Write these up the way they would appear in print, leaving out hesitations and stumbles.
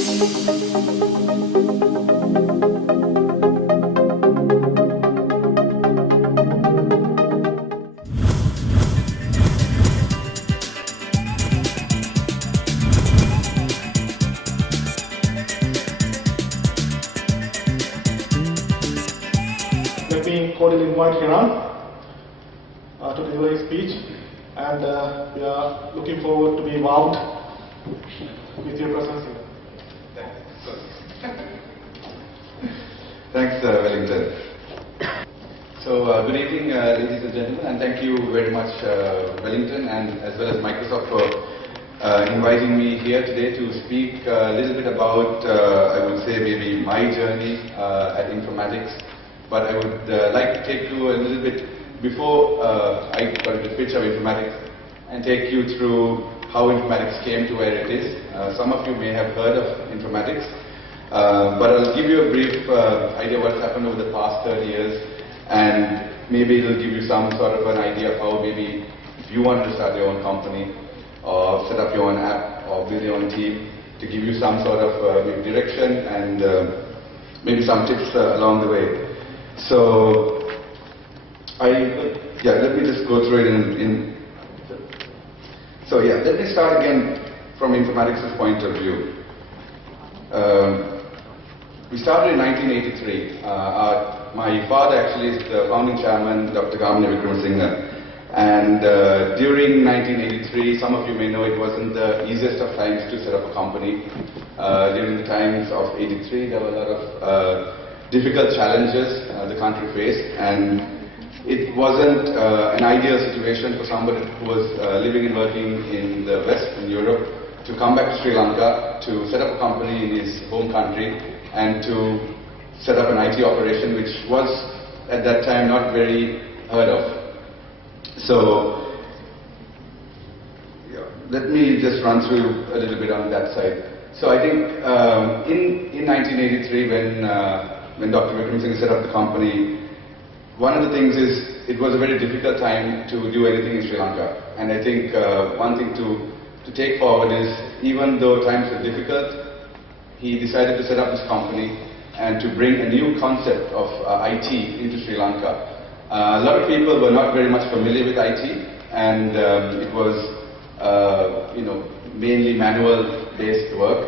Let me cordially invite Hiran to deliver his speech, and we are looking forward to be wowed with your presence here. Thanks, Wellington. So, good evening, ladies and gentlemen, and thank you very much, Wellington, and as well as Microsoft for inviting me here today to speak a little bit about, I would say, maybe my journey at informatics. But I would like to take you a little bit before I got into the pitch of informatics and take you through how informatics came to where it is. Some of you may have heard of informatics, but I'll give you a brief idea of what's happened over the past 30 years, and maybe it'll give you some sort of an idea of how maybe if you want to start your own company or set up your own app or build your own team, to give you some sort of maybe direction and maybe some tips along the way. So, let me just go through it So let me start again from informatics' point of view. We started in 1983. My father actually is the founding chairman, Dr. Gamini Vikramasinghe. And during 1983, some of you may know it wasn't the easiest of times to set up a company. During the times of 83, there were a lot of difficult challenges the country faced, and it wasn't an ideal situation for somebody who was living and working in the West, in Europe, to come back to Sri Lanka to set up a company in his home country and to set up an IT operation, which was at that time not very heard of. So let me just run through a little bit on that side. So I think in 1983, when Dr. Vikramasinghe set up the company, one of the things is it was a very difficult time to do anything in Sri Lanka. And I think one thing to take forward is, even though times were difficult, he decided to set up this company and to bring a new concept of IT into Sri Lanka. A lot of people were not very much familiar with IT, and it was mainly manual-based work.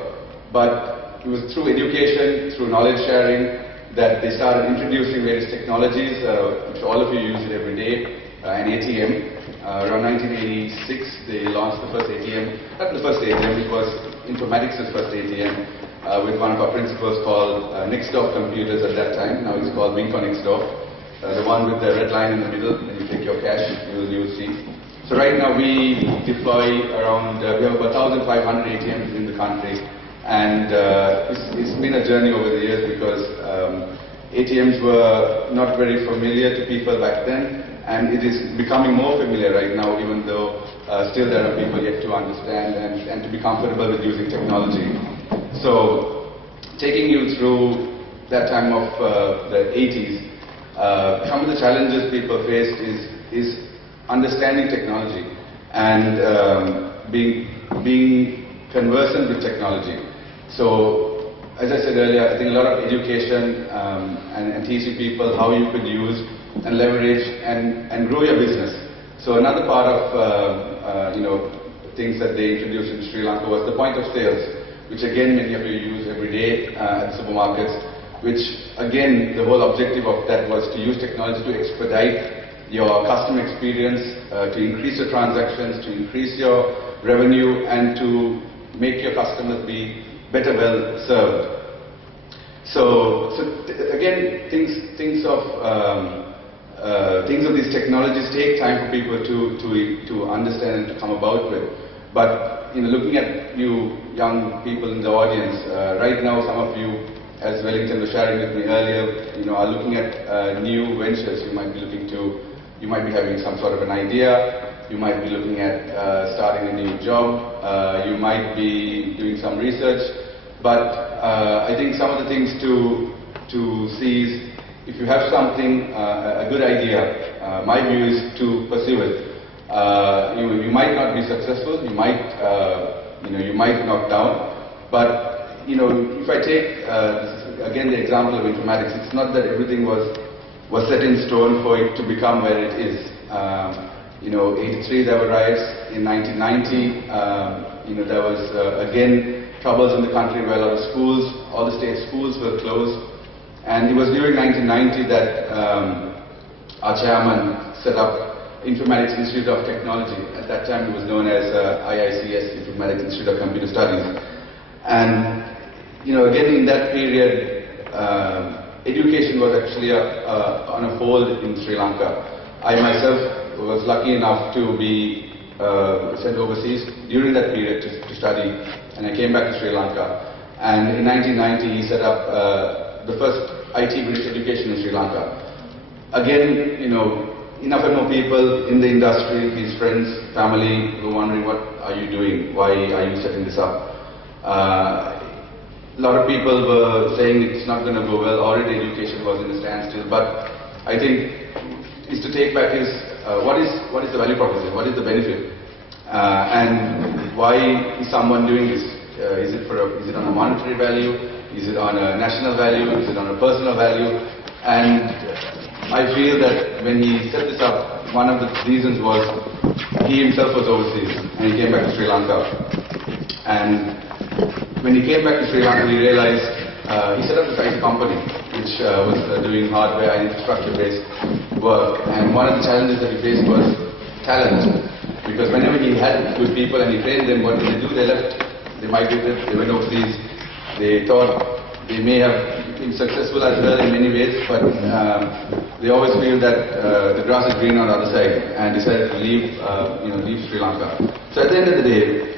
But it was through education, through knowledge sharing, that they started introducing various technologies, which all of you use it every day, an ATM. Around 1986, they launched the first ATM. Not the first ATM, it was informatics' first ATM, with one of our principals called Nixdorf Computers at that time. Now it's called Winco Nixdorf. The one with the red line in the middle, when you take your cash, you'll see. So right now we deploy around, we have about 1,500 ATMs in the country. And it's been a journey over the years, because ATMs were not very familiar to people back then, and it is becoming more familiar right now, even though still there are people yet to understand and to be comfortable with using technology. So, taking you through that time of the 80s, some of the challenges people faced is understanding technology and being conversant with technology. So, as I said earlier, I think a lot of education and teaching people how you could use and leverage and grow your business. So another part of things that they introduced in Sri Lanka was the point of sales, which again many of you use every day at supermarkets. Which again, the whole objective of that was to use technology to expedite your customer experience, to increase your transactions, to increase your revenue, and to make your customers be better well served. So again, things of these technologies take time for people to understand and to come about with. But looking at you young people in the audience, right now some of you, as Wellington was sharing with me earlier, are looking at new ventures. You might be having some sort of an idea. You might be looking at starting a new job. You might be doing some research. But I think some of the things to see is, if you have something, a good idea, my view is to pursue it. You might not be successful. You might knock down. But if I take again the example of informatics, it's not that everything was set in stone for it to become where it is. 83 there were riots. In 1990, there was again troubles in the country where a lot of schools, all the state schools were closed. And it was during 1990 that our chairman set up Informatics Institute of Technology. At that time it was known as IICS, Informatics Institute of Computer Studies. And again in that period, education was actually on a hold in Sri Lanka. I myself was lucky enough to be sent overseas during that period to study, and I came back to Sri Lanka. And in 1990 he set up the first IT-based education in Sri Lanka. Again, enough and more people in the industry, his friends, family, were wondering, what are you doing? Why are you setting this up? A lot of people were saying it's not going to go well. Already education was in a standstill. But I think is to take back is what is the value proposition? What is the benefit? And why is someone doing this? Is it on a monetary value? Is it on a national value? Is it on a personal value? And I feel that when he set this up, one of the reasons was he himself was overseas and he came back to Sri Lanka. And when he came back to Sri Lanka, he realized he set up this IT company which was doing hardware and infrastructure-based work. And one of the challenges that he faced was talent. Because whenever he had good people and he trained them, what did they do? They left, they migrated, they went overseas. They thought they may have been successful as well in many ways, but they always feel that the grass is green on the other side, and decided to leave Sri Lanka. So at the end of the day,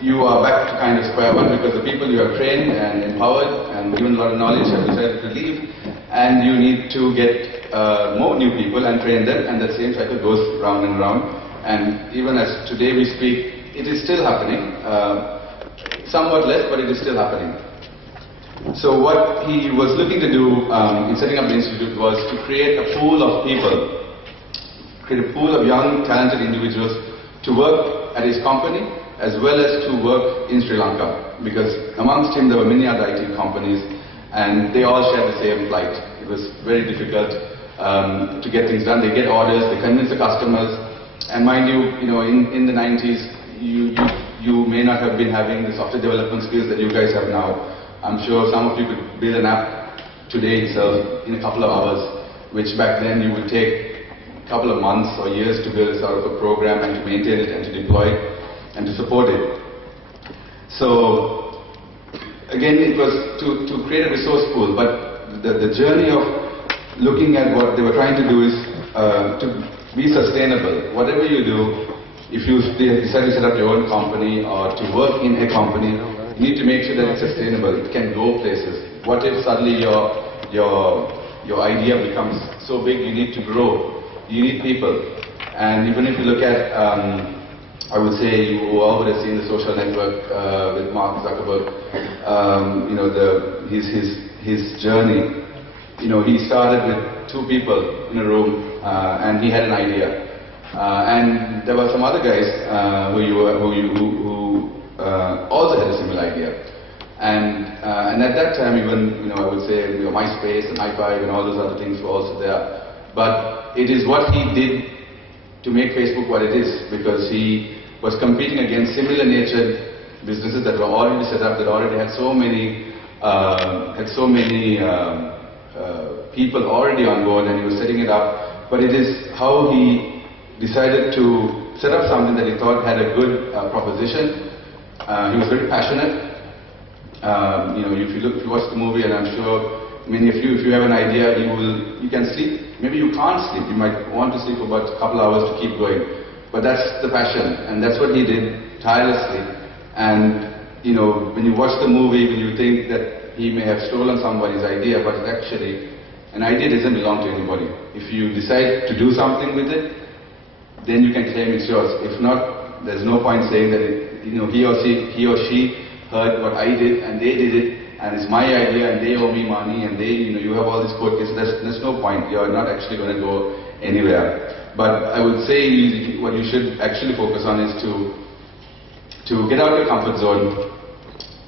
you are back to kind of square one, because the people you have trained and empowered and given a lot of knowledge have decided to leave, and you need to get more new people and train them, and that same cycle goes round and round. And even as today we speak, it is still happening. Somewhat less, but it is still happening. So what he was looking to do in setting up the institute was to create a pool of people, create a pool of young, talented individuals to work at his company as well as to work in Sri Lanka. Because amongst him there were many other IT companies and they all shared the same plight. It was very difficult to get things done. They get orders, they convince the customers, and mind you, in the 90s, you may not have been having the software development skills that you guys have now. I'm sure some of you could build an app today itself in a couple of hours, which back then you would take a couple of months or years to build a sort of a program and to maintain it and to deploy it and to support it. So again, it was to create a resource pool, but the journey of looking at what they were trying to do is to be sustainable. Whatever you do, if you decide to set up your own company or to work in a company, you need to make sure that it's sustainable. It can go places. What if suddenly your idea becomes so big you need to grow? You need people. And even if you look at, I would say you all would have seen the Social Network with Mark Zuckerberg. His journey. He started with 2 people in a room, and he had an idea. And there were some other guys who also had a similar idea. And at that time, even I would say MySpace and i5 and all those other things were also there. But it is what he did to make Facebook what it is, because he was competing against similar natured businesses that were already set up, that already had so many people already on board, and he was setting it up. But it is how he decided to set up something that he thought had a good proposition. He was very passionate. If you watch the movie, and I'm sure many of you, if you have an idea, you can sleep. Maybe you can't sleep. You might want to sleep for about a couple hours to keep going. But that's the passion, and that's what he did tirelessly. And when you watch the movie, when you think that he may have stolen somebody's idea, but actually, an idea doesn't belong to anybody. If you decide to do something with it, then you can claim it's yours. If not, there's no point saying that he or she heard what I did and they did it and it's my idea and they owe me money and you have all these court cases. There's no point. You're not actually going to go anywhere. But I would say what you should actually focus on is to get out of your comfort zone.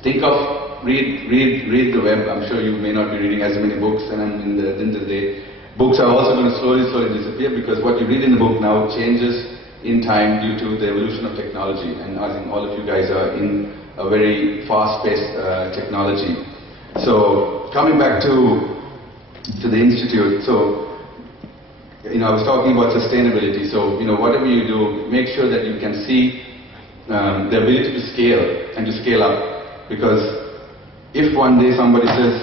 Think of read the web. I'm sure you may not be reading as many books, and in the end of the day, books are also going to slowly disappear, because what you read in the book now changes in time due to the evolution of technology. And I think all of you guys are in a very fast-paced technology. So coming back to the institute, so I was talking about sustainability. So whatever you do, make sure that you can see the ability to scale and to scale up. Because if one day somebody says,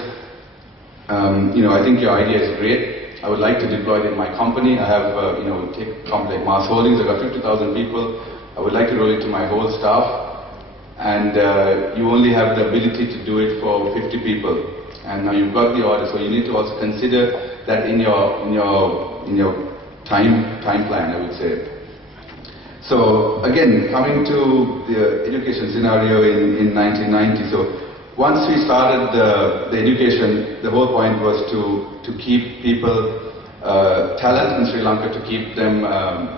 I think your idea is great, I would like to deploy it in my company. I have, take a company like Mars Holdings, I've got 50,000 people. I would like to roll it to my whole staff. And you only have the ability to do it for 50 people. And now you've got the order, so you need to also consider that in your time plan, I would say. So again, coming to the education scenario in 1990. So once we started the education, the whole point was to keep people, talent in Sri Lanka, to keep them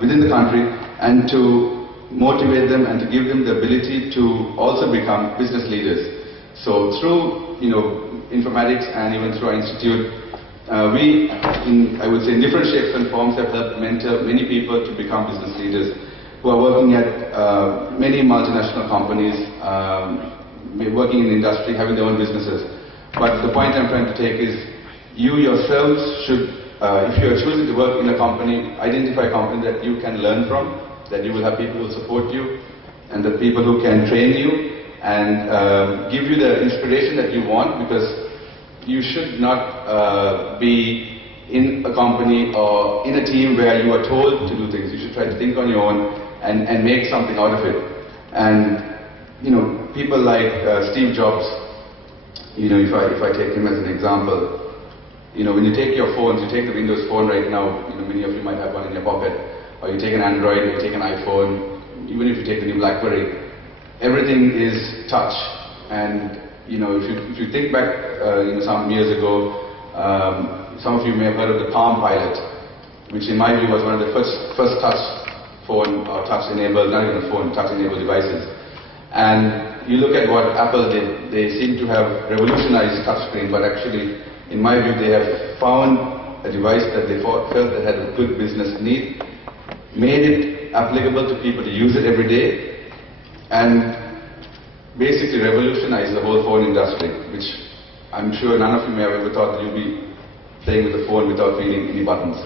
within the country, and to motivate them and to give them the ability to also become business leaders. So through informatics and even through our institute, we, I would say in different shapes and forms, have helped mentor many people to become business leaders who are working at many multinational companies, working in the industry, having their own businesses. But the point I'm trying to take is, you yourselves should, if you are choosing to work in a company, identify a company that you can learn from, that you will have people who support you, and the people who can train you and give you the inspiration that you want, because you should not be in a company or in a team where you are told to do things. You should try to think on your own and make something out of it. And people like Steve Jobs, if I take him as an example, when you take your phones, you take the Windows phone right now, many of you might have one in your pocket, or you take an Android, or you take an iPhone, even if you take the new BlackBerry, everything is touch. And if you think back some years ago, some of you may have heard of the Palm Pilot, which in my view was one of the first touch phone, or touch-enabled, not even a phone, touch-enabled devices. And you look at what Apple did, they seem to have revolutionized touchscreen, but actually, in my view, they have found a device that they felt that had a good business need, made it applicable to people to use it every day, and basically revolutionized the whole phone industry, which I'm sure none of you may have ever thought that you'd be playing with the phone without feeling any buttons.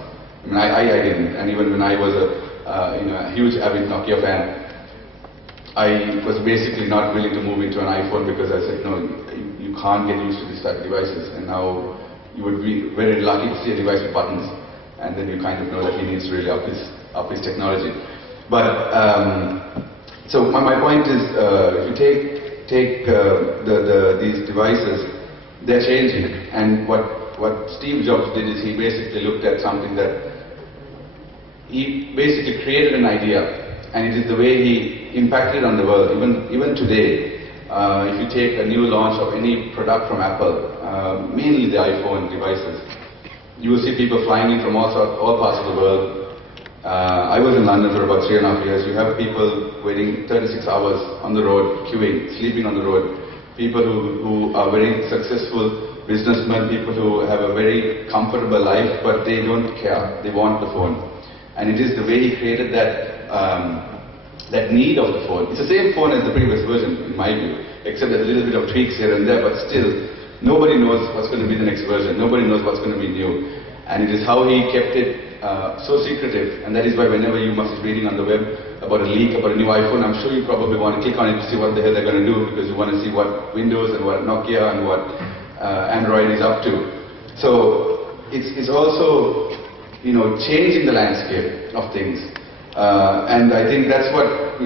I didn't, and even when I was a huge avid Nokia fan, I was basically not willing to move into an iPhone, because I said, no, you can't get used to these type of devices. And now you would be very lucky to see a device with buttons, and then you kind of know that he needs to really up his technology. But so my point is, if you take these devices, they're changing. And what Steve Jobs did is he basically looked at something that he basically created an idea. And it is the way he impacted on the world. Even today, if you take a new launch of any product from Apple, mainly the iPhone devices, you will see people flying in from all parts of the world. I was in London for about 3.5 years. You have people waiting 36 hours on the road, queuing, sleeping on the road. People who are very successful businessmen, people who have a very comfortable life, but they don't care. They want the phone. And it is the way he created that need of the phone. It's the same phone as the previous version, in my view, except there's a little bit of tweaks here and there, but still, nobody knows what's going to be the next version. Nobody knows what's going to be new. And it is how he kept it so secretive, and that is why whenever you must be reading on the web about a leak, about a new iPhone, I'm sure you probably want to click on it to see what the hell they're going to do, because you want to see what Windows and what Nokia and what Android is up to. So it's also changing the landscape of things. And I think that's what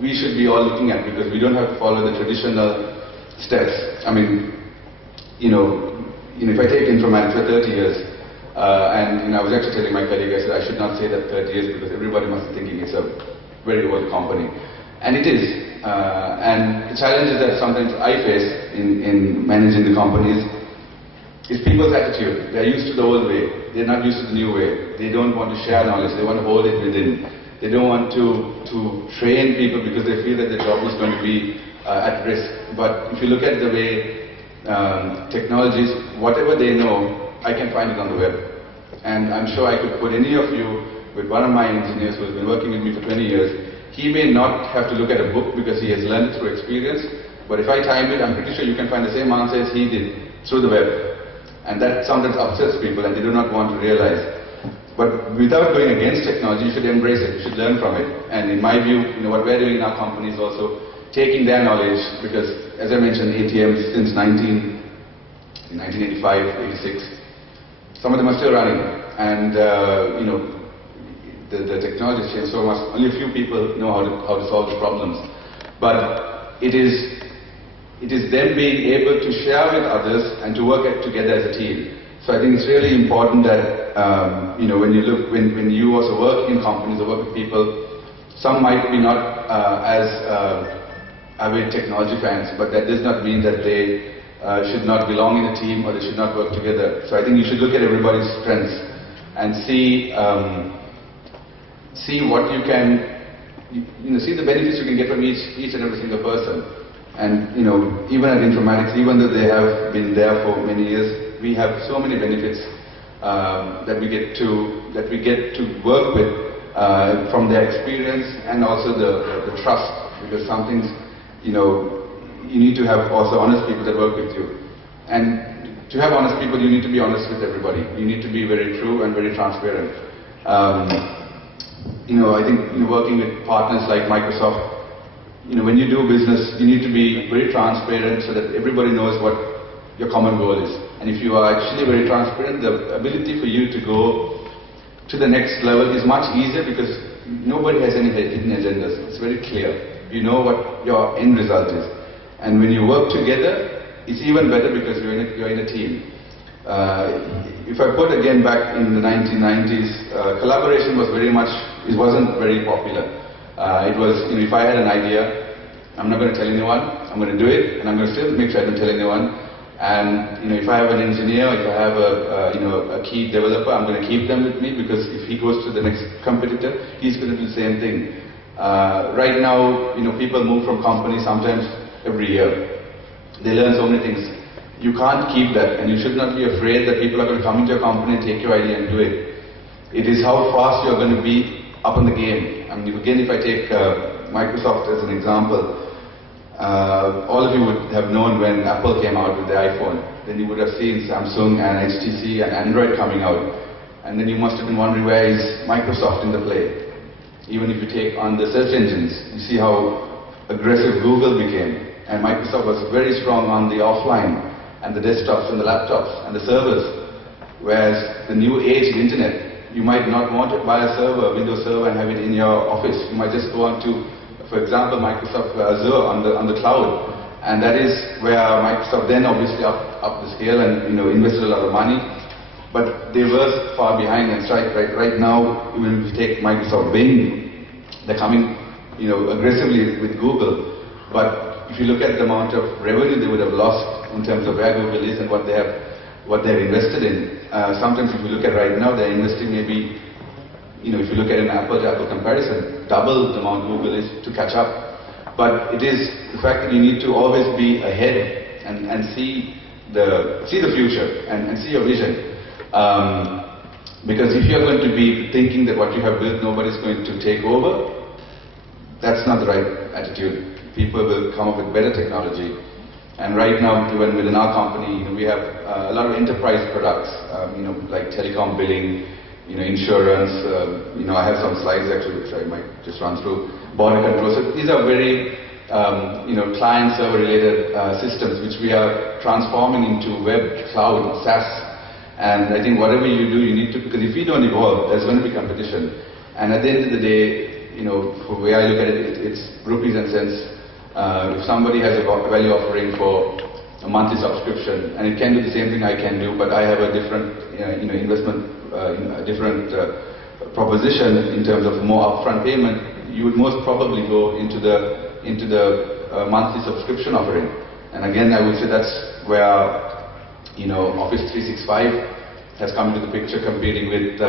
we should be all looking at, because we don't have to follow the traditional steps. I mean, if I take informatics for 30 years, and I was actually telling my colleague, I said I should not say that 30 years, because everybody must be thinking it's a very old company. And it is. And the challenges that sometimes I face in managing the companies is people's attitude. They're used to the old way. They're not used to the new way. They don't want to share knowledge. They want to hold it within. They don't want to train people, because they feel that their job is going to be at risk. But if you look at the way technologies, whatever they know, I can find it on the web. And I'm sure I could put any of you with one of my engineers who has been working with me for 20 years. He may not have to look at a book because he has learned it through experience, but if I time it, I'm pretty sure you can find the same answer as he did through the web. And that sometimes upsets people and they do not want to realize. But without going against technology, you should embrace it, you should learn from it. And in my view, what we're doing in our company is also taking their knowledge, because as I mentioned, ATMs since 1985, 86, some of them are still running. And the technology has changed so much. Only a few people know how to solve the problems. But it is them being able to share with others and to work together as a team. So I think it's really important that when you also work in companies or work with people, some might be not as avid technology fans, but that does not mean that they should not belong in a team or they should not work together. So I think you should look at everybody's strengths and see what you can, see the benefits you can get from each and every single person. And even at informatics, even though they have been there for many years, we have so many benefits that we get to work with from their experience, and also the trust, because some things you need to have also honest people that work with you. And to have honest people, you need to be honest with everybody. You need to be very true and very transparent. I think working with partners like Microsoft, when you do business, you need to be very transparent so that everybody knows what your common goal is. And if you are actually very transparent, the ability for you to go to the next level is much easier, because nobody has any hidden agendas. It's very clear. You know what your end result is. And when you work together, it's even better because you're in a team. If I put again back in the 1990s, collaboration wasn't very popular. It was, if I had an idea, I'm not going to tell anyone, I'm going to do it, and I'm going to still make sure I don't tell anyone. And if I have an engineer, if I have a key developer, I'm going to keep them with me, because if he goes to the next competitor, he's going to do the same thing. Right now, people move from companies sometimes every year. They learn so many things. You can't keep that, and you should not be afraid that people are going to come into your company and take your idea and do it. It is how fast you're going to be up on the game. I mean, again, if I take Microsoft as an example, all of you would have known when Apple came out with the iPhone. Then you would have seen Samsung and HTC and Android coming out. And then you must have been wondering, where is Microsoft in the play? Even if you take on the search engines, you see how aggressive Google became. And Microsoft was very strong on the offline, and the desktops and the laptops and the servers. Whereas the new age internet, you might not want to buy a server, a Windows server, and have it in your office. You might just go on to, for example, Microsoft Azure on the cloud. And that is where Microsoft then obviously up the scale and invested a lot of money. But they were far behind, and right now, even if you take Microsoft Bing, they're coming aggressively with Google. But if you look at the amount of revenue they would have lost in terms of where Google is and what they've invested in, sometimes if you look at right now, they're investing maybe, if you look at an apple-to-apple comparison, double the amount Google is to catch up. But it is the fact that you need to always be ahead and see the future and see your vision. Because if you're going to be thinking that what you have built nobody's going to take over, that's not the right attitude. People will come up with better technology. And right now, even within our company, we have a lot of enterprise products, like telecom billing, insurance. I have some slides actually, which I might just run through. Border control. So these are very, client-server related systems, which we are transforming into web, cloud, SaaS. And I think whatever you do, you need to, because if you don't evolve, there's going to be competition. And at the end of the day, for the way I look at it, it's rupees and cents. If somebody has a value offering for a monthly subscription, and it can do the same thing I can do, but I have a different, investment, a different proposition in terms of more upfront payment, you would most probably go into the monthly subscription offering. And again, I would say that's where Office 365 has come into the picture, competing with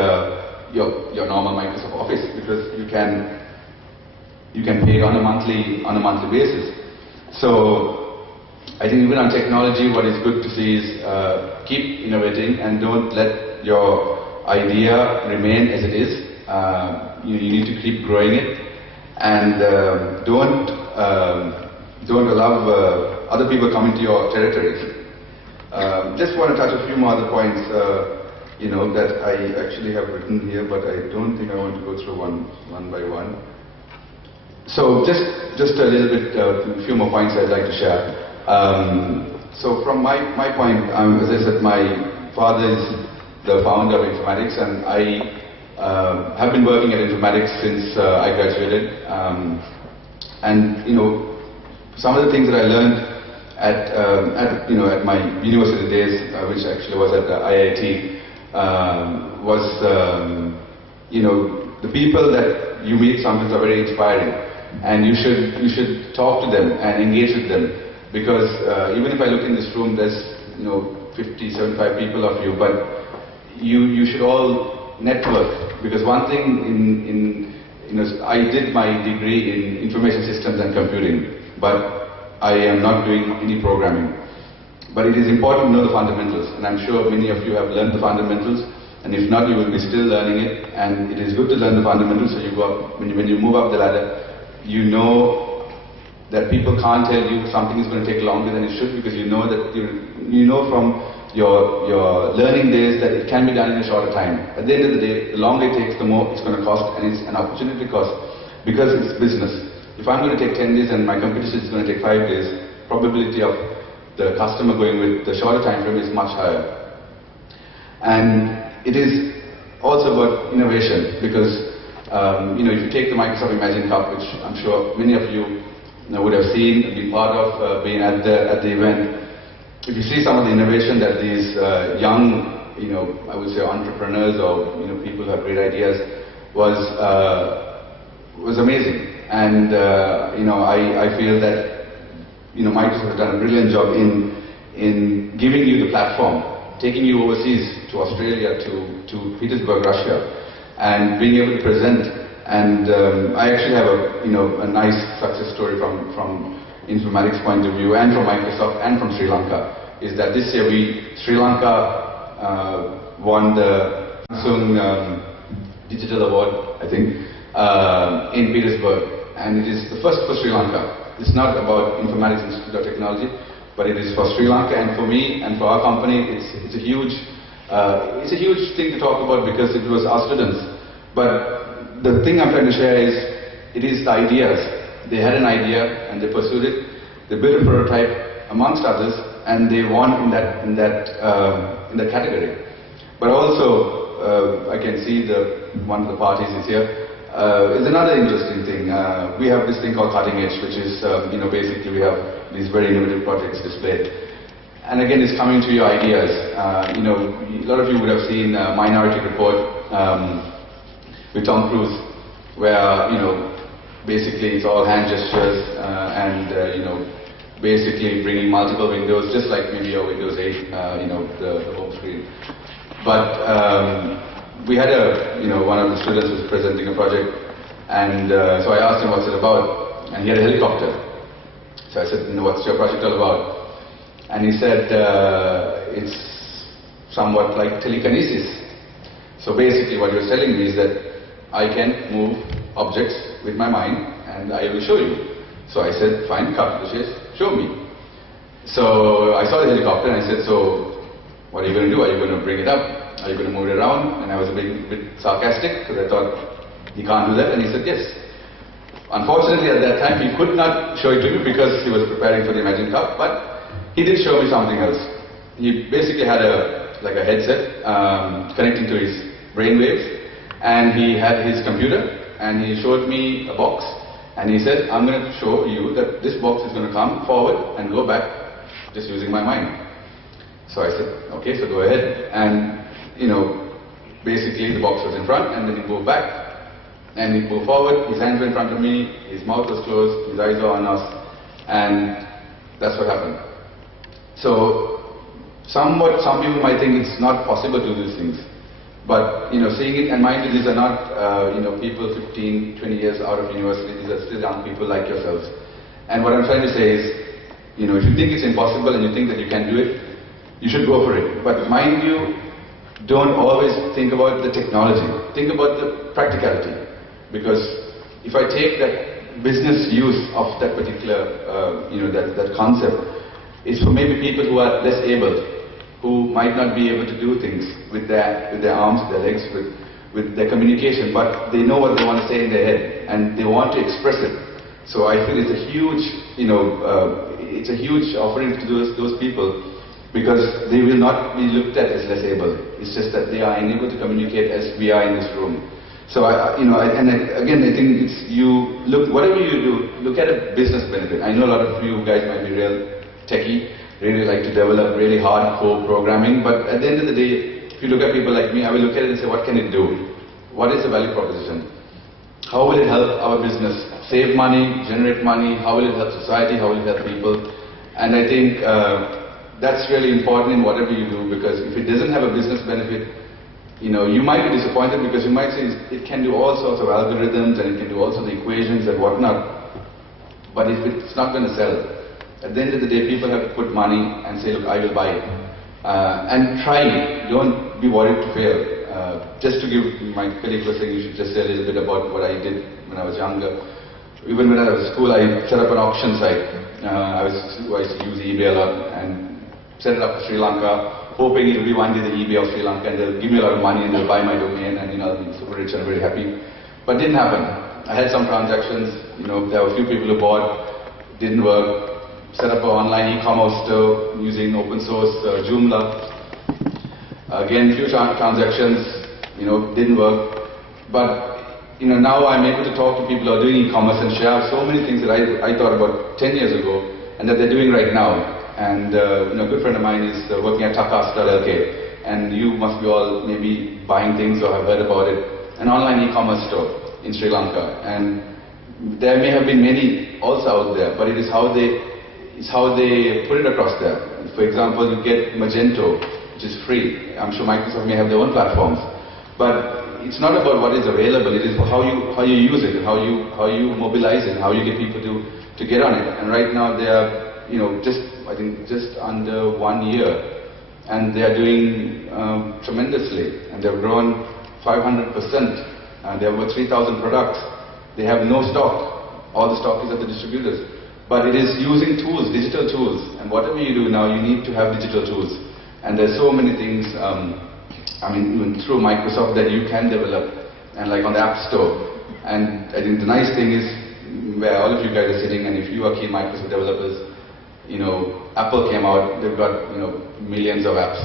your normal Microsoft Office, because you can pay on a monthly basis. So I think even on technology, what is good to see is keep innovating and don't let your idea remain as it is. You need to keep growing it, and don't allow other people come into your territories. Just want to touch a few more other points, that I actually have written here, but I don't think I want to go through one by one. So just a little bit, a few more points I'd like to share. So from my point, as I said, my father is the founder of informatics, and I have been working at informatics since I graduated. And some of the things that I learned at my university days, which actually was at the IIT, was the people that you meet sometimes are very inspiring, and you should talk to them and engage with them, because even if I look in this room, there's 50, 75 people of you, but you should all network, because one thing I did my degree in information systems and computing, but I am not doing any programming. But it is important to know the fundamentals, and I'm sure many of you have learned the fundamentals, and if not, you will be still learning it, and it is good to learn the fundamentals, so you go up, when you move up the ladder, you know that people can't tell you something is going to take longer than it should, because you know that you know from your learning days that it can be done in a shorter time. At the end of the day, the longer it takes, the more it's going to cost, and it's an opportunity cost, because it's business. If I'm going to take 10 days and my competition is going to take 5 days, probability of the customer going with the shorter time frame is much higher. And it is also about innovation, because if you take the Microsoft Imagine Cup, which I'm sure many of you would have seen, been part of, being at the event. If you see some of the innovation that these young, I would say entrepreneurs or people who have great ideas was amazing. And I feel that Microsoft has done a brilliant job in giving you the platform, taking you overseas to Australia, to Petersburg, Russia, and being able to present. And I actually have a nice success story from informatics point of view, and from Microsoft, and from Sri Lanka, is that this year Sri Lanka won the Samsung Digital Award, I think, in Petersburg, and it is the first for Sri Lanka. It's not about Informatics Institute of Technology, but it is for Sri Lanka, and for me and for our company, it's a huge thing to talk about, because it was our students. But the thing I'm trying to share is, it is the ideas. They had an idea and they pursued it. They built a prototype amongst others, and they won in that category. But also, I can see one of the parties is here. Is another interesting thing. We have this thing called Cutting Edge, which is basically we have these very innovative projects displayed. And again, it's coming to your ideas. A lot of you would have seen Minority Report with Tom Cruise, where basically it's all hand gestures and basically bringing multiple windows, just like maybe your Windows 8, the home screen. But we had one of the students was presenting a project, and so I asked him what's it about, and he had a helicopter. So I said, what's your project all about? And he said, it's somewhat like telekinesis. So basically what you're telling me is that I can move objects with my mind, and I will show you. So I said, fine, cut the chase, show me. So I saw the helicopter, and I said, so what are you going to do? Are you going to bring it up? Are you going to move it around? And I was a bit sarcastic, because I thought, he can't do that, and he said, yes. Unfortunately, at that time, he could not show it to me, because he was preparing for the Imagine Cup, but he did show me something else. He basically had a headset connecting to his brain waves, and he had his computer, and he showed me a box, and he said, I'm going to show you that this box is going to come forward and go back, just using my mind. So I said, okay, so go ahead. And basically the box was in front, and then he moved back, and he moved forward, his hands were in front of me, his mouth was closed, his eyes were on us, and that's what happened. So some people might think it's not possible to do these things. But seeing it, and mind you, these are not people 15, 20 years out of university. These are still young people like yourselves. And what I'm trying to say is, if you think it's impossible and you think that you can do it, you should go for it. But mind you, don't always think about the technology. Think about the practicality. Because if I take that business use of that particular, that concept, is for maybe people who are less able, who might not be able to do things with their arms, their legs, with their communication, but they know what they want to say in their head and they want to express it. So I feel it's a huge, it's a huge offering to those people, because they will not be looked at as less able. It's just that they are unable to communicate as we are in this room. So again, I think it's whatever you do, look at a business benefit. I know a lot of you guys might be real techie, really like to develop really hardcore programming, but at the end of the day, if you look at people like me, I will look at it and say, what can it do? What is the value proposition? How will it help our business save money, generate money? How will it help society? How will it help people? And I think that's really important in whatever you do, because if it doesn't have a business benefit, you might be disappointed, because you might say it can do all sorts of algorithms and it can do all sorts of equations and whatnot. But if it's not going to sell, at the end of the day, people have to put money and say, look, I will buy it. And try it. Don't be worried to fail. Just to give, my colleague was saying, you should just say a little bit about what I did when I was younger. Even when I was at school, I set up an auction site. I used to use eBay a lot and set it up for Sri Lanka, hoping it will be one day the eBay of Sri Lanka and they'll give me a lot of money and they'll buy my domain and I'll be super rich and very happy. But it didn't happen. I had some transactions, there were a few people who bought, didn't work. Set up an online e-commerce store using open source Joomla. Again, few transactions, didn't work. But now I'm able to talk to people who are doing e-commerce and share so many things that I thought about 10 years ago and that they're doing right now. And a good friend of mine is working at Takas.lk, and you must be all maybe buying things or have heard about it. An online e-commerce store in Sri Lanka, and there may have been many also out there, but it is how they put it across there. For example, you get Magento, which is free. I'm sure Microsoft may have their own platforms, but it's not about what is available. It is how you use it, how you mobilize it, how you get people to get on it. And right now they are I think just under 1 year, and they are doing tremendously, and they've grown 500%. They have over 3,000 products. They have no stock. All the stock is at the distributors. But it is using tools, digital tools, and whatever you do now, you need to have digital tools. And there's so many things, even through Microsoft that you can develop, and like on the App Store. And I think the nice thing is, where all of you guys are sitting, and if you are key Microsoft developers, Apple came out, they've got millions of apps.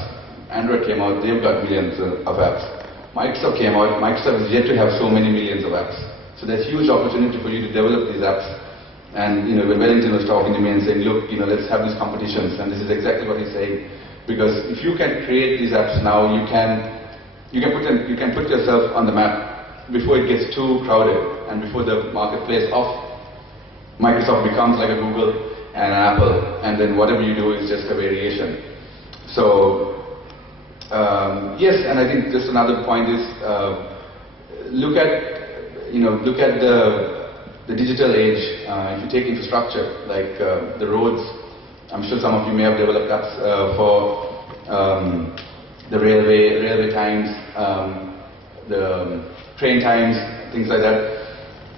Android came out, they've got millions of apps. Microsoft came out, Microsoft is yet to have so many millions of apps. So there's huge opportunity for you to develop these apps. And when Wellington was talking to me and saying, look, let's have these competitions, and this is exactly what he's saying. Because if you can create these apps now, you can put yourself on the map before it gets too crowded and before the marketplace of Microsoft becomes like a Google and an Apple, and then whatever you do is just a variation. So yes, and I think just another point is look at the digital age. If you take infrastructure like the roads, I'm sure some of you may have developed apps for the railway times, the train times, things like that.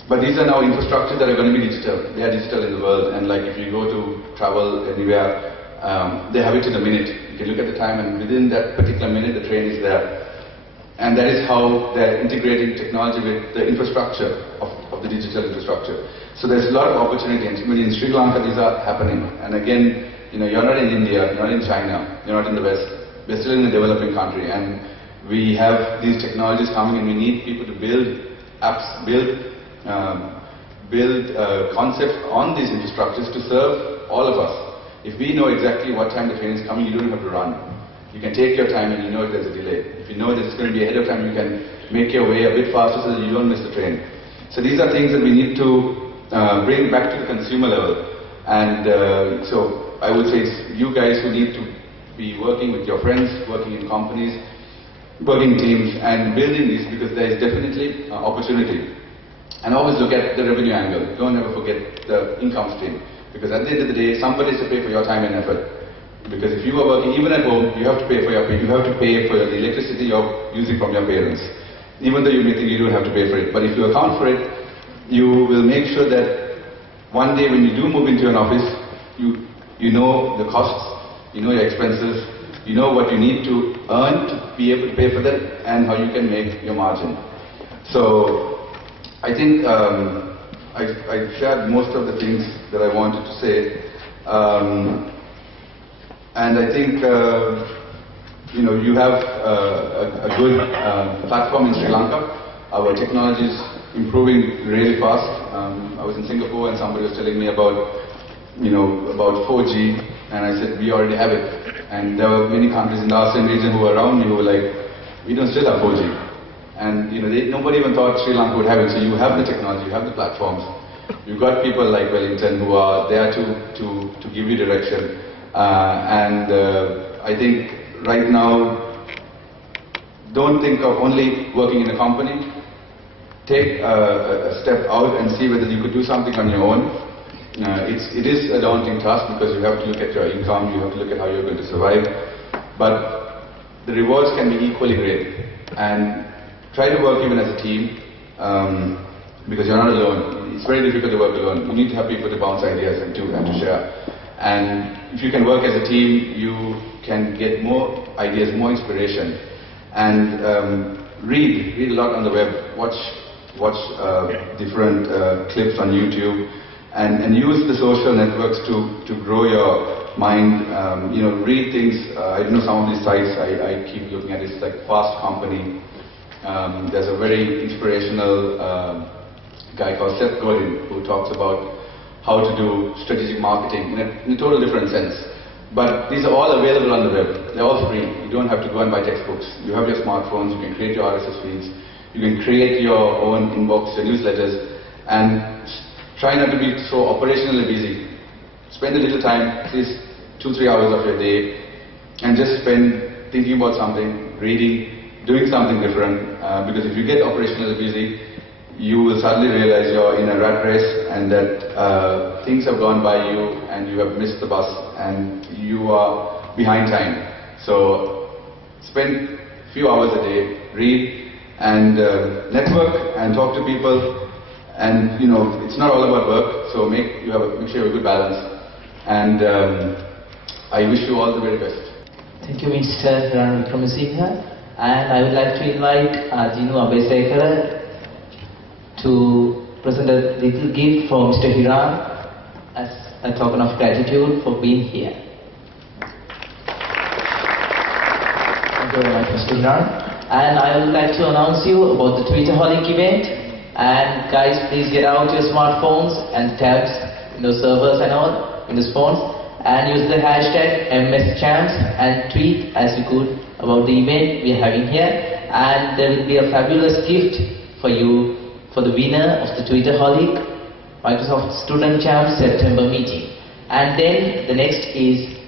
But these are now infrastructures that are going to be digital. They are digital in the world, and like if you go to travel anywhere, they have it to the minute. You can look at the time, and within that particular minute, the train is there. And that is how they're integrating technology with the infrastructure of the digital infrastructure. So there's a lot of opportunity, and in Sri Lanka these are happening. And again, you're not in India, you're not in China, you're not in the West. We're still in a developing country, and we have these technologies coming, and we need people to build apps, build concepts on these infrastructures to serve all of us. If we know exactly what time the train is coming, you don't have to run. You can take your time and you know if there's a delay. If you know that it's going to be ahead of time, you can make your way a bit faster so that you don't miss the train. So these are things that we need to bring back to the consumer level. And so I would say it's you guys who need to be working with your friends, working in companies, working teams, and building these, because there is definitely opportunity. And always look at the revenue angle. Don't ever forget the income stream. Because at the end of the day, somebody has to pay for your time and effort. Because if you are working even at home, you have to pay for the electricity you're using from your parents. Even though you may think you don't have to pay for it. But if you account for it, you will make sure that one day when you do move into an office, you know the costs, you know your expenses, you know what you need to earn to be able to pay for that, and how you can make your margin. So I think I shared most of the things that I wanted to say. And I think you have a good platform in Sri Lanka. Our technology is improving really fast. I was in Singapore and somebody was telling me about 4G, and I said we already have it. And there were many countries in the ASEAN region who were around me who were like, we don't still have 4G. And nobody even thought Sri Lanka would have it. So you have the technology, you have the platforms. You've got people like Wellington who are there to give you direction. I think right now, don't think of only working in a company. Take a step out and see whether you could do something on your own. It is a daunting task because you have to look at your income, you have to look at how you're going to survive. But the rewards can be equally great. And try to work even as a team because you're not alone. It's very difficult to work alone. You need to have people to bounce ideas and to share. And if you can work as a team, you can get more ideas, more inspiration. And read a lot on the web, watch different clips on YouTube, and use the social networks to grow your mind. Read things. I know some of these sites I keep looking at. It's like Fast Company. There's a very inspirational guy called Seth Godin who talks about how to do strategic marketing in a total different sense. But these are all available on the web. They're all free. You don't have to go and buy textbooks. You have your smartphones, you can create your RSS feeds, you can create your own inbox, your newsletters, and try not to be so operationally busy. Spend a little time, at least 2-3 hours of your day, and just spend thinking about something, reading, doing something different. Because if you get operationally busy, you will suddenly realize you're in a rat race and that things have gone by you and you have missed the bus and you are behind time. So spend a few hours a day, read and network and talk to people. And it's not all about work, so make sure you have a good balance. And I wish you all the very best. Thank you, Mr. Hiran Vikramasinghe. And I would like to invite Jinu Abesekara to present a little gift for Mr. Hiran as a token of gratitude for being here. Thank you very much, Mr. Hiran. And I would like to announce you about the Tweetaholic event. And guys, please get out your smartphones and tabs, servers and all, Windows phones, and use the hashtag MSChamps and tweet as you could about the event we are having here. And there will be a fabulous gift for you for the winner of the Tweetaholic Microsoft Student Champs September meeting. And then the next is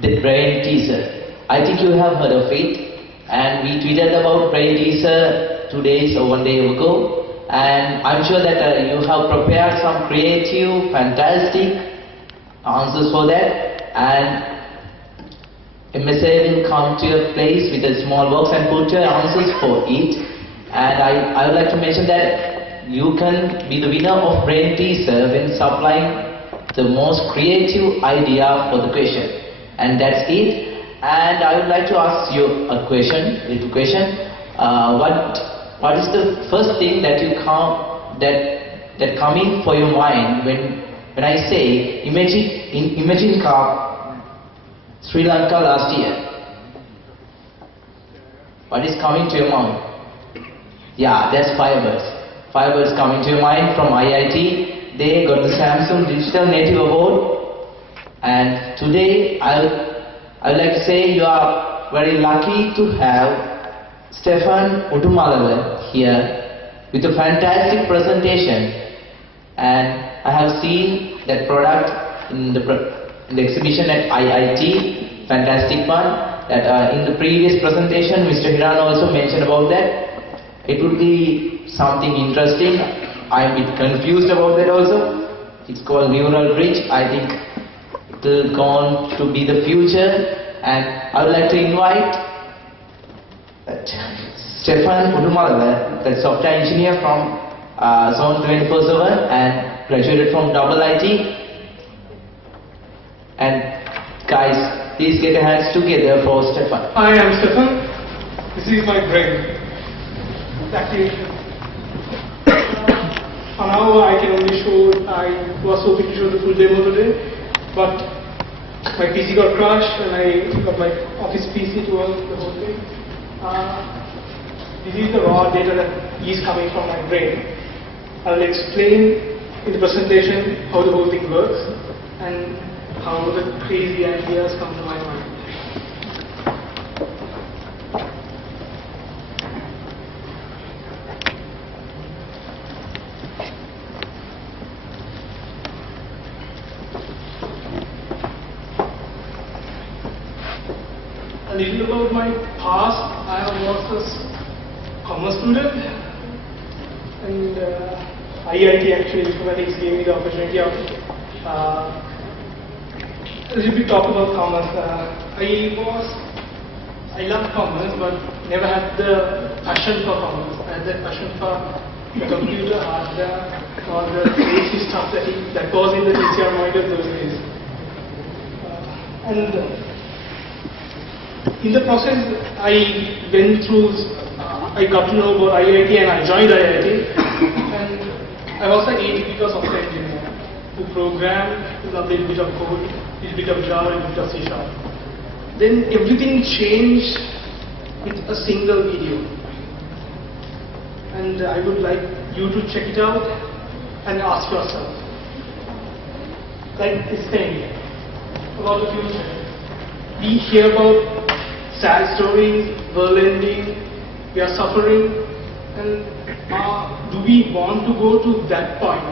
the Brain Teaser. I think you have heard of it, and we tweeted about Brain Teaser 2 days or 1 day ago. And I'm sure that you have prepared some creative, fantastic answers for that. And MSA will come to your place with a small box and put your answers for it. And I would like to mention that you can be the winner of Brain Teaser when supplying the most creative idea for the question. And that's it. And I would like to ask you a little question. What is the first thing that coming for your mind when I say imagine Cup Sri Lanka last year? What is coming to your mind? Yeah, that's Firebirds. Firebirds coming to your mind from IIT. They got the Samsung Digital Native Award. And today I would like to say you are very lucky to have Stefan Udumalala here with a fantastic presentation. And I have seen that product in the exhibition at IIT. Fantastic one. That in the previous presentation, Mr. Hiran also mentioned about that. It would be something interesting. I'm a bit confused about that also. It's called Neural Bridge. I think it will go on to be the future. And I would like to invite Stefan Udumala, the software engineer from Zone 24/7 and graduated from IT. And guys, please get your hands together for Stefan. Hi, I'm Stefan. This is my brain. Activation. For now, I can only show, I was hoping to show the full demo today, but my PC got crashed and I got my office PC to work the whole thing. This is the raw data that is coming from my brain. I'll explain in the presentation how the whole thing works and how the crazy ideas come to my mind. A little about my past. I was a commerce student, and IIT actually informatics gave me the opportunity of a little bit talk about commerce. I love commerce, but never had the passion for commerce. I had the passion for the computer, hardware, all the crazy stuff that was in the TCR monitor those days. In the process, I went through, I got to know about IIT and I joined IIT. And I was an atypical software engineer who programmed with a little bit of code, a little bit of Java, a little bit of C#. Then everything changed with a single video. And I would like you to check it out and ask yourself, like this thing about the future. We hear about sad stories, world ending, we are suffering, and do we want to go to that point?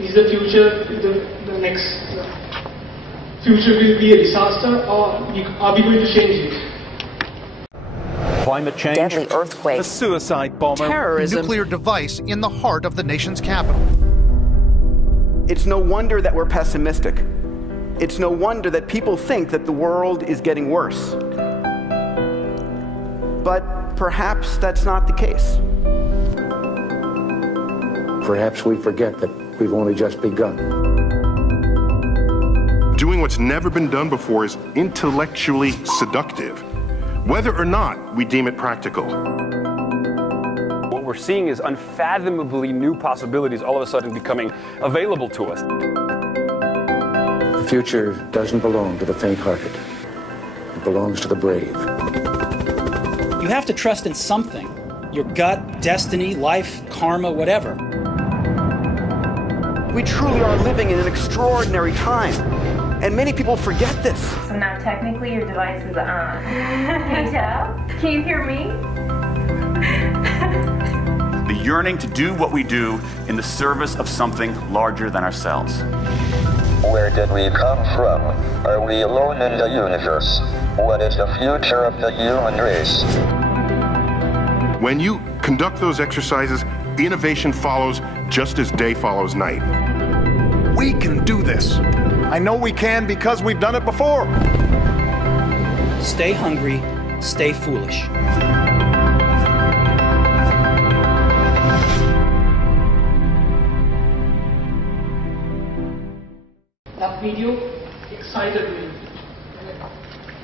Is the future, the next future will be a disaster, or are we going to change it? Climate change, deadly earthquake, a suicide bomber, terrorism, nuclear device in the heart of the nation's capital. It's no wonder that we're pessimistic. It's no wonder that people think that the world is getting worse. But perhaps that's not the case. Perhaps we forget that we've only just begun. Doing what's never been done before is intellectually seductive, whether or not we deem it practical. What we're seeing is unfathomably new possibilities all of a sudden becoming available to us. The future doesn't belong to the faint-hearted. It belongs to the brave. You have to trust in something. Your gut, destiny, life, karma, whatever. We truly are living in an extraordinary time, and many people forget this. So now technically your device is on. Can you tell? Can you hear me? The yearning to do what we do in the service of something larger than ourselves. Where did we come from? Are we alone in the universe? What is the future of the human race? When you conduct those exercises, innovation follows just as day follows night. We can do this. I know we can because we've done it before. Stay hungry, stay foolish. That video excited me.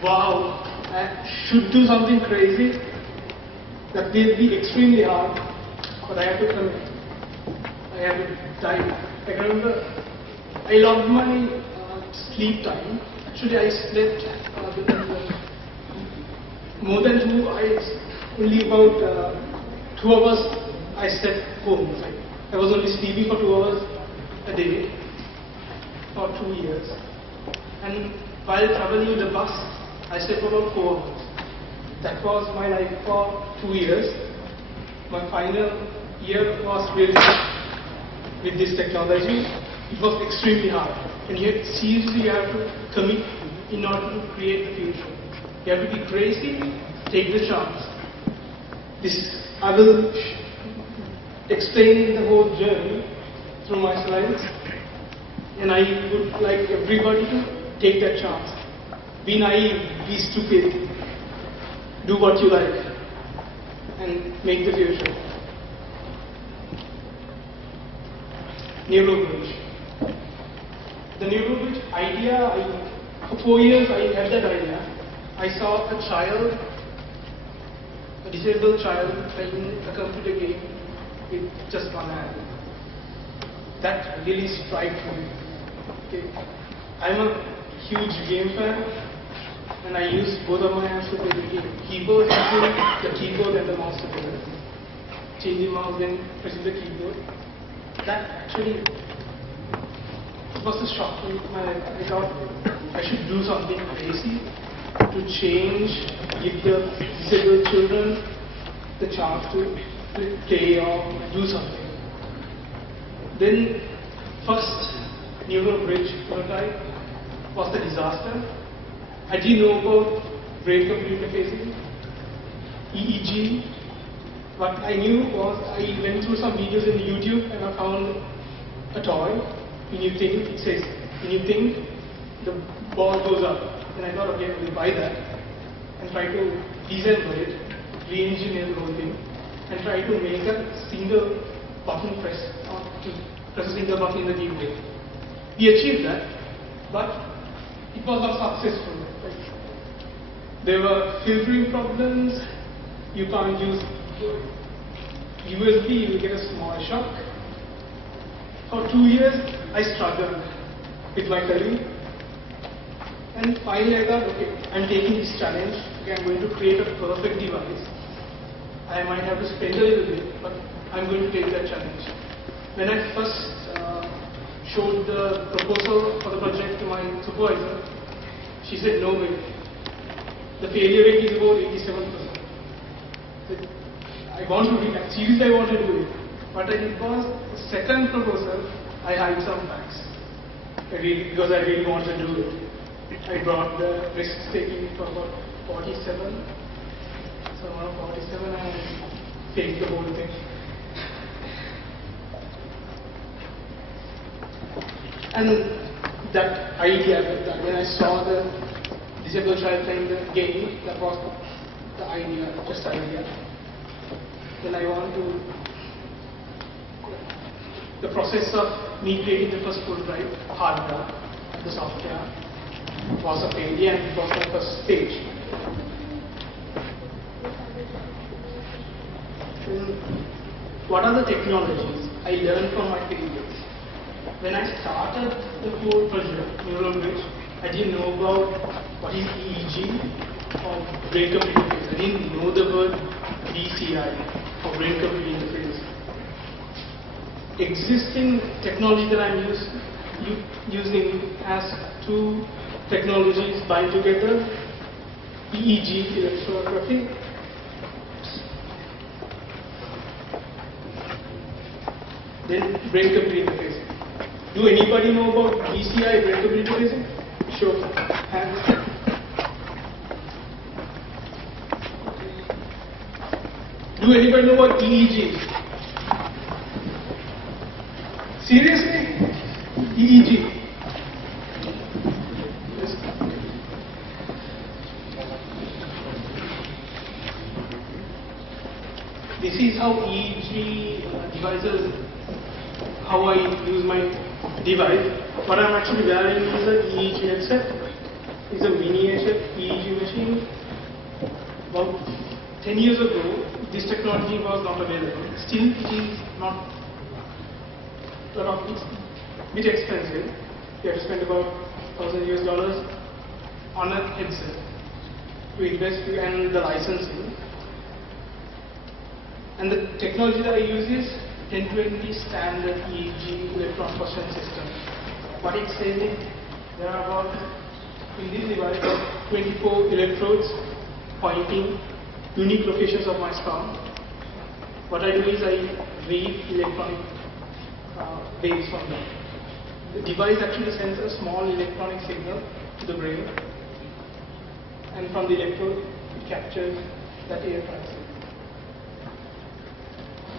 Wow, I should do something crazy. That will be extremely hard, but I have to commit. I have to dive. I can remember I logged my sleep time. Actually, I slept more than 2 hours. Only about 2 hours I slept home. I was only sleeping for 2 hours a day for 2 years. And while traveling with the bus, I slept for about 4 hours. That was my life for 2 years. My final year was really with this technology. It was extremely hard. And yet, seriously, you have to commit in order to create the future. You have to be crazy, take the chance. I will explain the whole journey through my slides. And I would like everybody to take that chance. Be naive, be stupid, do what you like, and make the future. Neural bridge. The neural bridge idea, for 4 years I had that idea. I saw a child, a disabled child playing a computer game with just one hand. That really struck me. Okay. I'm a huge game fan, and I use both of my hands to play the game. Keyboard, the keyboard and the mouse together. Changing mouse, then pressing the keyboard. That actually was a shock to my life. I thought I should do something crazy to change, give the disabled children the chance to play or do something. Then, first neural bridge prototype was the disaster. I didn't know about brain-computer interfacing, EEG. What I knew was I went through some videos in YouTube and I found a toy. When you think, it says, when you think, the ball goes up. And I thought, okay, I will buy that and try to disassemble it, re-engineer the whole thing, and try to make a single button press, or to press a single button in the keyboard. We achieved that, but it was not successful. There were filtering problems. You can't use USB, you will get a small shock. For 2 years, I struggled with my career. And finally I thought, okay, I'm taking this challenge. Okay, I'm going to create a perfect device. I might have to spend a little bit, but I'm going to take that challenge. When I first showed the proposal for the project to my supervisor, she said, no way. The failure rate is about 87%. I want to do it, seriously I want to do it. What I did was, the second proposal, I hid some facts. Because I really wanted to do it. I brought the risk taking to about 47. So around 47 I faked the whole thing. And that idea, when I saw the disabled child playing the game, that was the idea, just the idea. Then I want to, the process of me creating the first prototype, hardware, the software, was a failure and it was my first stage. What are the technologies I learned from my failures? When I started the whole project, Neural Bridge, I didn't know about what is EEG or brain-computer interface. I didn't know the word BCI or brain-computer interface. Existing technology that I'm using has two technologies bind together, EEG, electrography, then brain-computer interface. Do anybody know about BCI, brain-computer interface? Show hands. Do anybody know about EEG? Seriously? EEG. Yes. This is how EEG devices, how I use my device. What I'm actually wearing is an EEG headset. It's a miniature EEG machine. About 10 years ago, this technology was not available. Still, it is not. It's a bit expensive. You have to spend about $1,000 on a headset to invest and the licensing. And the technology that I use is 1020 standard EEG electron pulsion system. What it says is there are about, in this device, 24 electrodes pointing unique locations of my skull. What I do is I read electronic waves from them. The device actually sends a small electronic signal to the brain, and from the electrode it captures that electronic signal.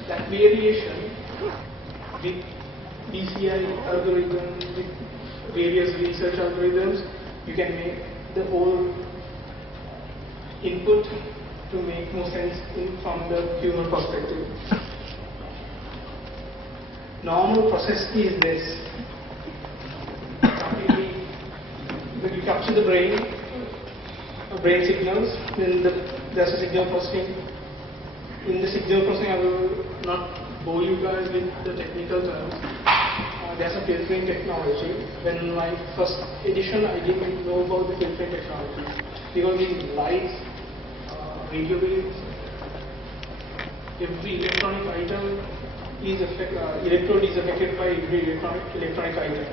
That variation with BCI algorithm, with various research algorithms, you can make the whole input to make more sense from the human perspective. Normal process is this. When you capture the brain signals, then there's a signal processing. In the signal processing, I will not bore you guys with the technical terms. There's a filtering technology. When my first edition, I didn't know about the filtering technology. Because these lights, radio waves, every electronic item is electrode is affected by every electronic item.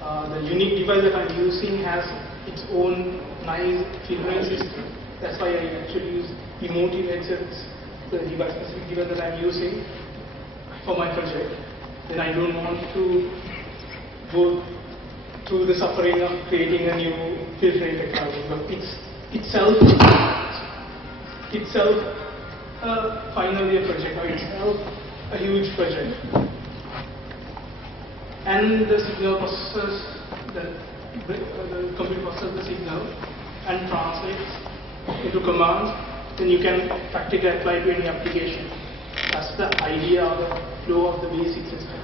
The unique device that I'm using has its own nice filtering system. That's why I actually use emotive headsets, the specific device that I'm using for my project. Then I don't want to go through the suffering of creating a new filtering technology. But itself finally a project, or itself a huge project. And the signal processes, the computer processes the signal and translates into commands, then you can practically apply to any application. That's the idea of the flow of the basic system.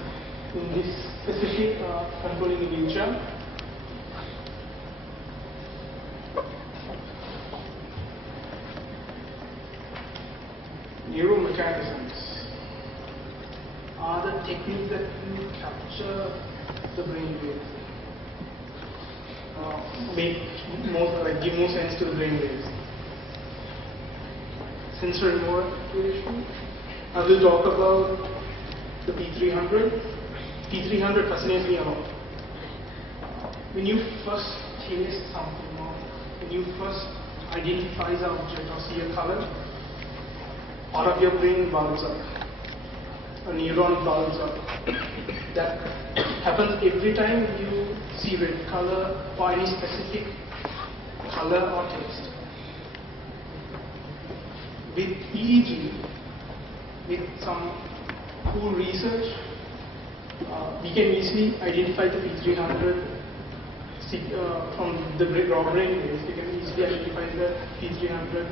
In this specific controlling future, neuromechanisms are the techniques that you capture the brain waves, give more sense to the brain waves. Sensory motor activation. I will talk about the P300. P300 fascinates me a lot. When you first taste something, or when you first identify the object or see a color, part of your brain bulbs up. A neuron bulbs up. That happens every time you see red color or any specific color or taste. With EEG, with some cool research, we can easily identify the P300 from the raw brain waves. We can easily identify the P300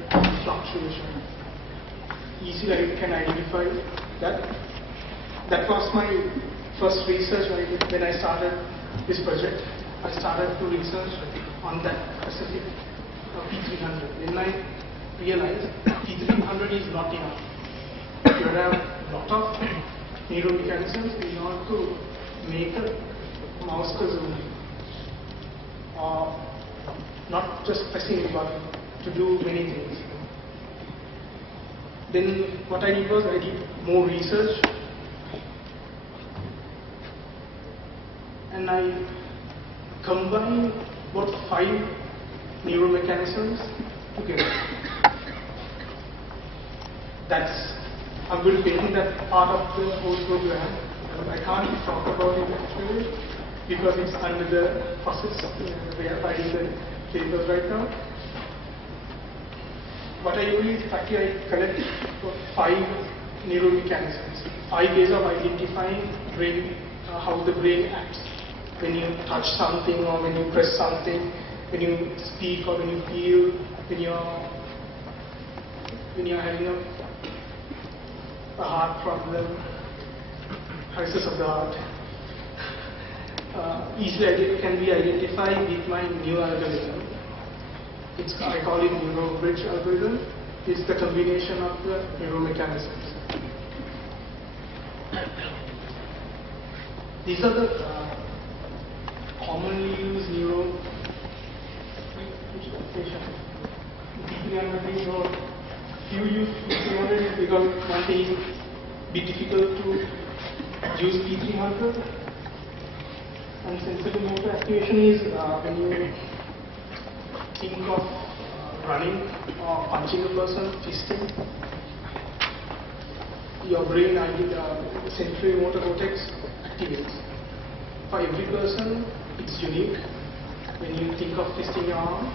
fluctuation. Easily I can identify that. That was my first research when I started this project. I started to research on that specific P300. Then I realized P300 is not enough. You have a lot of neuromechanisms in order to make a mouse zoom. Not just pressing a button, to do many things. Then what I did was I did more research, and I combined about 5 neuromechanisms together. I'm going to patent that part of the whole program. I can't talk about it actually because it's under the process. We are filing the papers right now. What I do is actually I collect 5 neuromechanisms, 5 ways of identifying how the brain acts. When you touch something, or when you press something, when you speak, or when you feel, when you're having a heart problem, crisis of the heart. Easily can be identified with my new algorithm. I call it neuro-bridge algorithm. It's the combination of the neuromechanisms. These are the commonly used P300 few use P300 because one thing is be difficult to use P300. And sensory motor activation is when you think of running or punching a person, fisting, your brain sensory motor cortex activates. For every person, it's unique. When you think of fisting your arm,